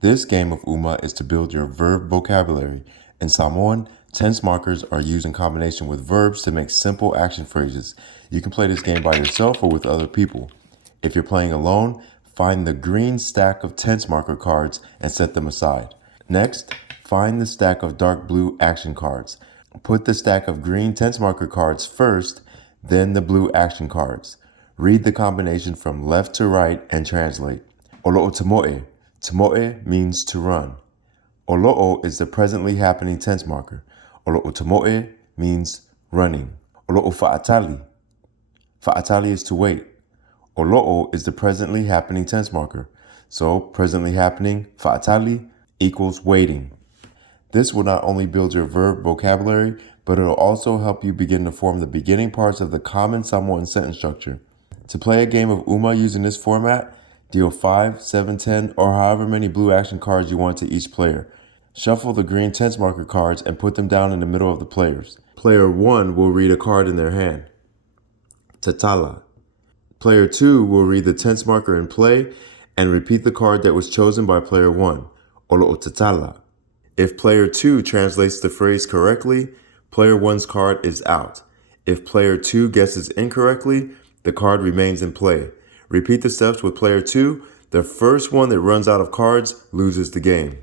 This game of Uma is to build your verb vocabulary. In Samoan, tense markers are used in combination with verbs to make simple action phrases. You can play this game by yourself or with other people. If you're playing alone, find the green stack of tense marker cards and set them aside. Next, find the stack of dark blue action cards. Put the stack of green tense marker cards first, then the blue action cards. Read the combination from left to right and translate. Olo'o tamoe. Tamoe means to run. Olo'o is the presently happening tense marker. Olo'o tamoe means running. Olo'o fa'atali. Fa'atali is to wait. Olo'o is the presently happening tense marker. So presently happening, fa'atali, equals waiting. This will not only build your verb vocabulary, but it'll also help you begin to form the beginning parts of the common Samoan sentence structure. To play a game of Uma using this format, deal 5, 7, 10, or however many blue action cards you want to each player. Shuffle the green tense marker cards and put them down in the middle of the players. Player 1 will read a card in their hand. Tatala. Player 2 will read the tense marker in play and repeat the card that was chosen by player 1. Olo'o tatala. If player 2 translates the phrase correctly, player 1's card is out. If player 2 guesses incorrectly, the card remains in play. Repeat the steps with player 2. The first one that runs out of cards loses the game.